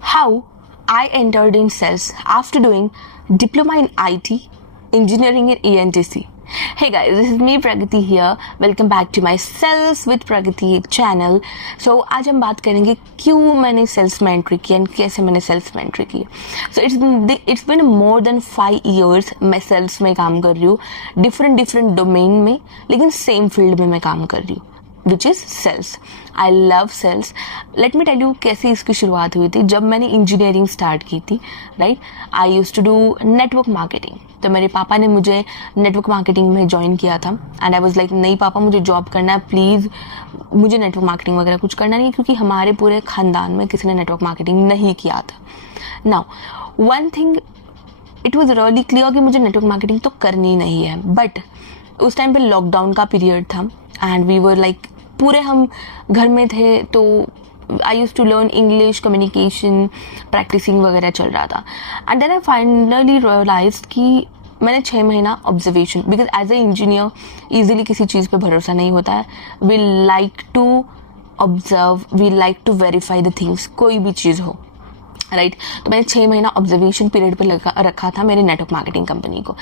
how I entered in sales after doing diploma in IT, engineering in ENTC. Hey guys, this is me Pragati here. Welcome back to my Sales with Pragati channel. So आज हम बात करेंगे क्यों मैंने sales में entry की and कैसे मैंने सेल्स में एंट्री की. So it's been more than 5 years मैं सेल्स में काम कर रही हूँ, डिफरेंट डोमेन में, लेकिन सेम फील्ड में मैं काम कर रही हूँ, which is sales. I love sales. Let me tell you कैसे इसकी शुरुआत हुई थी. जब मैंने इंजीनियरिंग स्टार्ट की थी, right, I use to do network marketing. तो मेरे पापा ने मुझे नेटवर्क मार्केटिंग में ज्वाइन किया था एंड आई वाज लाइक नहीं पापा, मुझे जॉब करना है, प्लीज़ मुझे नेटवर्क मार्केटिंग वगैरह कुछ करना नहीं, क्योंकि हमारे पूरे ख़ानदान में किसी ने नेटवर्क मार्केटिंग नहीं किया था. Now one thing, it was really clear कि मुझे नेटवर्क मार्केटिंग तो करनी नहीं है. बट उस टाइम पे लॉकडाउन का पीरियड था एंड वी वर लाइक पूरे हम घर में थे, तो I use to learn English, communication, practising वगैरह चल रहा था. And then I finally realise कि मैंने 6 महीना observation, because as a engineer easily किसी चीज़ पे भरोसा नहीं होता है. We like to observe, we like to verify the things, कोई भी चीज़ हो, राइट. तो मैंने 6 महीना ऑब्जर्वेशन पीरियड पे रखा था मेरे नेटवर्क मार्केटिंग कंपनी को.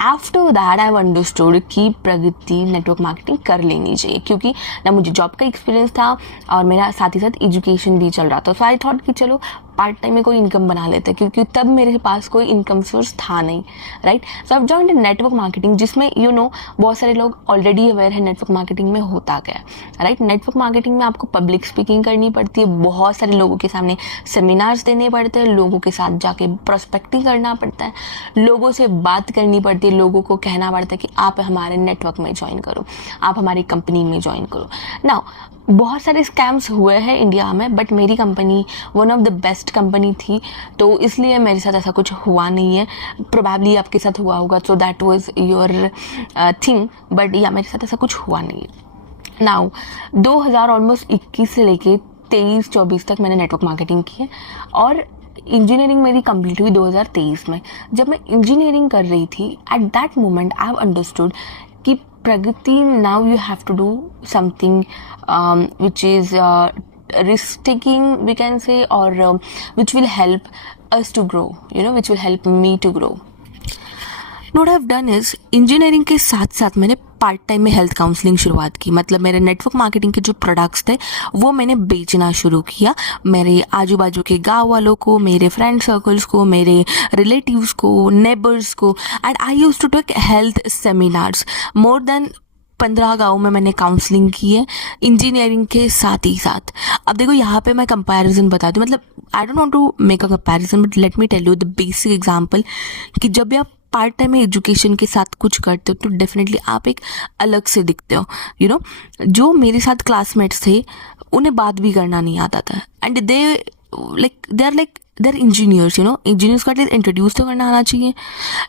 After that I have understood कि प्रगति नेटवर्क मार्केटिंग कर लेनी चाहिए, क्योंकि ना मुझे जॉब का एक्सपीरियंस था और मेरा साथ ही साथ एजुकेशन भी चल रहा था. सो आई थॉट कि चलो पार्ट टाइम में कोई इनकम बना लेते हैं, क्योंकि तब मेरे पास कोई इनकम सोर्स था नहीं, राइट. सो अब जॉइंड नेटवर्क मार्केटिंग, जिसमें बहुत सारे लोग ऑलरेडी अवेयर है नेटवर्क मार्केटिंग में होता क्या है, राइट. नेटवर्क मार्केटिंग में आपको पब्लिक स्पीकिंग करनी पड़ती है, बहुत सारे लोगों के सामने सेमिनार्स देने पड़ते हैं, लोगों के साथ जाके प्रोस्पेक्टिंग करना पड़ता है, लोगों से बात करनी पड़ती है, लोगों को कहना पड़ता है कि आप हमारे नेटवर्क में ज्वाइन करो, आप हमारी कंपनी में ज्वाइन करो. नाउ बहुत सारे स्कैम्स हुए हैं इंडिया में, बट मेरी company one of the best company थी, तो इसलिए मेरे साथ ऐसा कुछ हुआ नहीं है. प्रोबेबली आपके साथ हुआ होगा, so that was your thing, but या मेरे साथ ऐसा कुछ हुआ नहीं है. नाउ 2021 से लेके 23-24 तक मैंने नेटवर्क मार्केटिंग की है और इंजीनियरिंग मेरी कंप्लीट हुई 2023 में. जब मैं इंजीनियरिंग कर रही थी, at that moment I have understood कि Pragati, now you have to do something which is risk taking, we can say, or which will help us to grow, which will help me to grow. What I've done is, engineering के साथ साथ मैंने part time में health counselling शुरुआत की. मतलब मेरे network marketing के जो प्रोडक्ट्स थे वो मैंने बेचना शुरू किया मेरे आजू बाजू के गांव वालों को, मेरे फ्रेंड सर्कल्स को, मेरे रिलेटिव्स को, नेबर्स को. And I used to take health seminars. More than 15 गाँव में मैंने काउंसलिंग की है इंजीनियरिंग के साथ ही साथ. अब देखो यहाँ पे मैं कंपैरिजन बता दूँ, मतलब I don't want to make a comparison, but let me tell you the basic example कि जब भी आप पार्ट टाइम में एजुकेशन के साथ कुछ करते हो तो डेफिनेटली आप एक अलग से दिखते हो. जो मेरे साथ क्लासमेट्स थे उन्हें बात भी करना नहीं आता था, and they are engineers. Engineers को एटलीस्ट इंट्रोड्यूस तो करना आना चाहिए,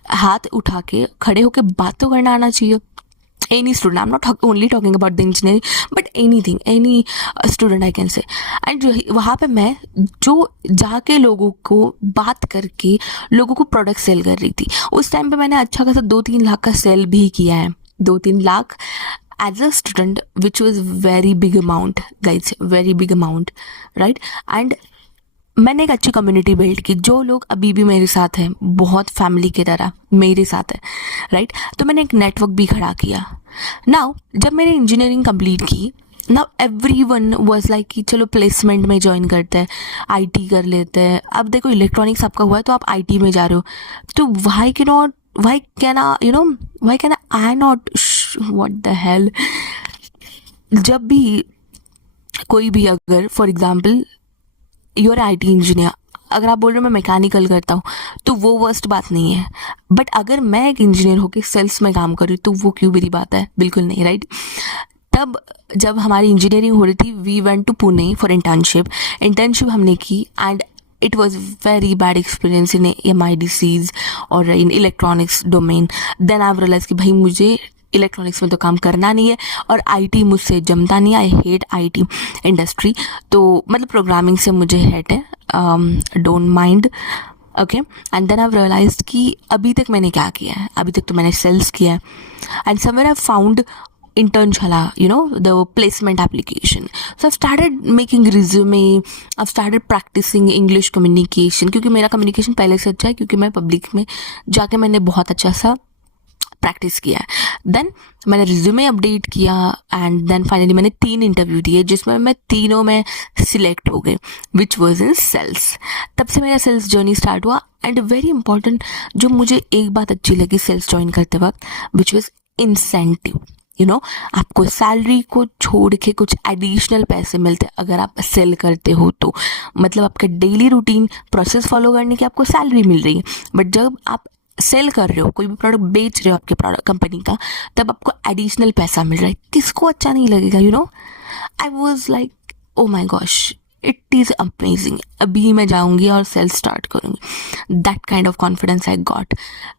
हाथ उठा के खड़े होकर बात तो करना आना चाहिए. Any student, I'm not only talking about the engineering, but anything, any student I can say. And वहाँ पे मैं जो जाके लोगों को बात करके लोगों को प्रोडक्ट सेल कर रही थी. उस टाइम पे मैंने अच्छा खासा 2-3 लाख का सेल भी किया है. 2-3 lakh as a student, which was very big amount guys, very big amount, right. And मैंने एक अच्छी कम्युनिटी बिल्ड की. जो लोग अभी भी मेरे साथ हैं, बहुत फैमिली की तरह मेरे साथ है, राइट. तो मैंने एक नेटवर्क भी खड़ा किया. नाउ जब मैंने इंजीनियरिंग कंप्लीट की, नाउ एवरीवन वाज लाइक कि चलो प्लेसमेंट में ज्वाइन करते हैं, आईटी कर लेते हैं. अब देखो इलेक्ट्रॉनिक्स आपका हुआ है तो आप आईटी में जा रहे हो, तो why can I not, what the hell. जब भी कोई भी, अगर for example you are IT engineer, अगर आप बोल रहे हो मैं मैकेनिकल करता हूँ तो वो वर्स्ट बात नहीं है. बट अगर मैं एक इंजीनियर होकर सेल्स में काम कर रही हूँ तो वो क्यों बुरी बात है? बिल्कुल नहीं, राइट. तब जब हमारी इंजीनियरिंग हो रही थी, we went to Pune for internship हमने की, and it was very bad experience in MIDCs और in electronics domain. Then I realise कि भाई मुझे इलेक्ट्रॉनिक्स में तो काम करना नहीं है और IT मुझसे जमता नहीं है. I hate IT industry. तो मतलब प्रोग्रामिंग से मुझे हेट है, don't mind, okay. And then I realised कि अभी तक मैंने क्या किया है. अभी तक तो मैंने सेल्स किया है, and somewhere I found intern chala, the placement application. So I've started making resume, I've started practicing English communication, क्योंकि मेरा communication पहले से अच्छा है, क्योंकि मैं public में जाके मैंने बहुत अच्छा सा प्रैक्टिस किया है. देन मैंने रिज्यूमे अपडेट किया एंड देन फाइनली मैंने 3 इंटरव्यू दिए जिसमें मैं तीनों में सिलेक्ट हो गई, विच वॉज इन सेल्स. तब से मेरा सेल्स जर्नी स्टार्ट हुआ. एंड वेरी इंपॉर्टेंट जो मुझे एक बात अच्छी लगी सेल्स ज्वाइन करते वक्त, विच वॉज इंसेंटिव. आपको सैलरी को छोड़ के कुछ एडिशनल पैसे मिलते हैं अगर आप सेल करते हो तो. मतलब आपका डेली रूटीन प्रोसेस फॉलो करने की आपको सैलरी मिल रही है, बट जब आप सेल कर रहे हो, कोई भी प्रोडक्ट बेच रहे हो आपके प्रोडक्ट कंपनी का, तब आपको एडिशनल पैसा मिल रहा है. किसको अच्छा नहीं लगेगा. I was like oh my gosh, it is amazing. अभी मैं जाऊंगी और सेल स्टार्ट करूंगी. That kind of confidence I got.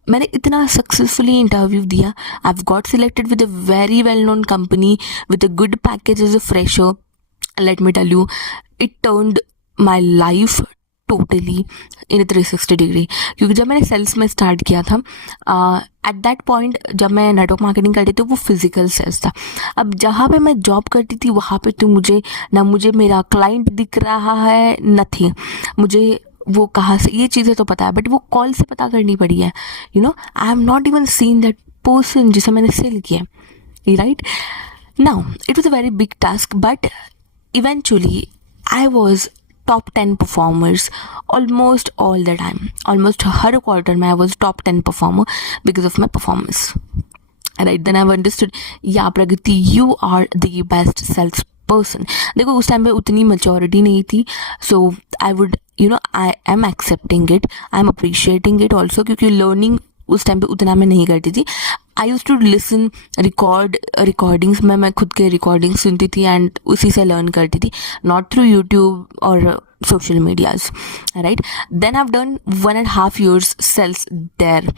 मैंने इतना सक्सेसफुली इंटरव्यू दिया. I got selected with a very well known company with a good package as a fresher. Let me tell you, it turned my life totally in 360 degree. क्योंकि जब मैंने sales में start किया था, at that point जब मैं network marketing करती थी वो फिजिकल सेल्स था. अब जहाँ पे मैं जॉब करती थी वहाँ पे तो मुझे मेरा क्लाइंट दिख रहा है, नथिंग. मुझे वो कहाँ से, ये चीज़ें तो पता है बट वो कॉल से पता करनी पड़ी है. I have not even seen that person जिसे मैंने सेल किया. Right now it was a very big task, but eventually I was top 10 performers almost all the time. Almost her quarter में I was top 10 performer because of my performance. Right, then I've understood, yeah Pragati, you are the best sales person. देखो उस time पे उतनी maturity नहीं थी, so I would, I am accepting it, I am appreciating it also, क्योंकि learning उस time पे उतना मैं नहीं करती थी. आई यूज टू लिसन रिकॉर्डिंग्स में, मैं खुद के रिकॉर्डिंग सुनती थी एंड उसी से लर्न करती थी, नॉट थ्रू यूट्यूब और social medias. Right, then I have done 1.5 years sales there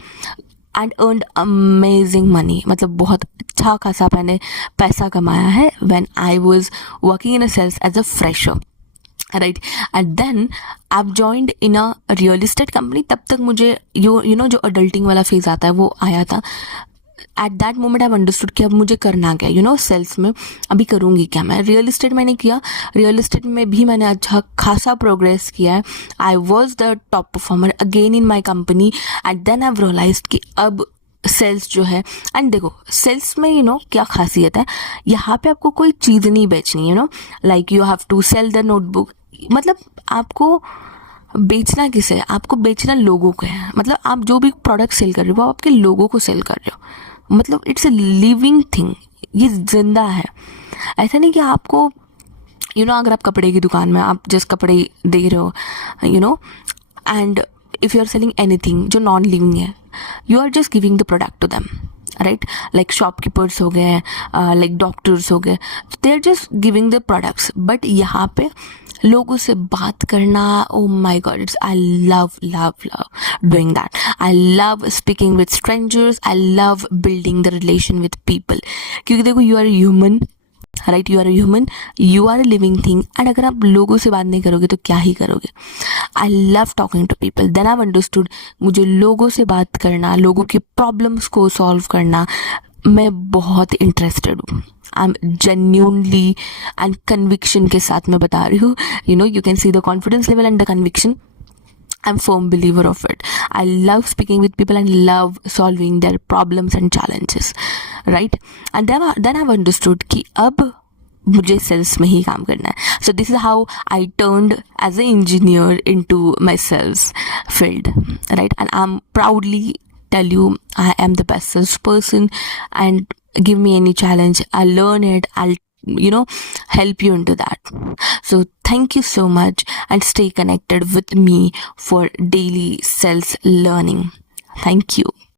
and earned amazing money. मतलब बहुत अच्छा खासा मैंने पैसा कमाया है when I was working in a sales as a fresher. Right, and then आप joined in a real estate company. तब तक मुझे जो अडल्टिंग वाला फेज आता है वो आया था. Eight that moment I understood कि अब मुझे करना क्या, सेल्स में अभी करूँगी क्या मैं. रियल इस्टेट मैंने किया, रियल इस्टेट में भी मैंने अच्छा खासा प्रोग्रेस किया है. I was the top performer again in my company. And then I realise कि अब सेल्स जो है, एंड देखो सेल्स में क्या खासियत है, यहाँ पे आपको कोई चीज़ नहीं बेचनी, like you have to sell the notebook. मतलब आपको बेचना किसे, आपको बेचना लोगों को है. मतलब आप जो भी प्रोडक्ट सेल कर रहे हो वो आपके लोगों को सेल कर रहे हो. मतलब इट्स अ लिविंग थिंग, ये जिंदा है. ऐसा नहीं कि आपको अगर आप कपड़े की दुकान में आप जस्ट कपड़े दे रहे हो, and if you are selling anything जो नॉन लिविंग है, you are just giving the product to them. Right, like shopkeepers हो गए, लाइक डॉक्टर्स हो गए, they are just giving the products. But यहाँ पे लोगों से बात करना, oh my god, it's I love doing that. I love speaking with strangers, I love building the relation with people. क्योंकि देखो you are human, right, you are human, you are a living thing. And अगर आप लोगों से बात नहीं करोगे तो क्या ही करोगे. I love talking to people. Then I understood, मुझे लोगों से बात करना, लोगों की प्रॉब्लम्स को सॉल्व करना, मैं बहुत इंटरेस्टेड हूँ. I am genuinely and conviction के साथ मैं बता रही हूँ. You can see the confidence level and the conviction. I'm a firm believer of it. I love speaking with people and love solving their problems and challenges, right? And then I've understood कि अब मुझे sales में ही काम करना है. So this is how I turned as an engineer into my sales field, right? And I'm proudly tell you I am the best salesperson, and give me any challenge, I'll learn it, I'll help you into that. So thank you so much and stay connected with me for daily sales learning. Thank you.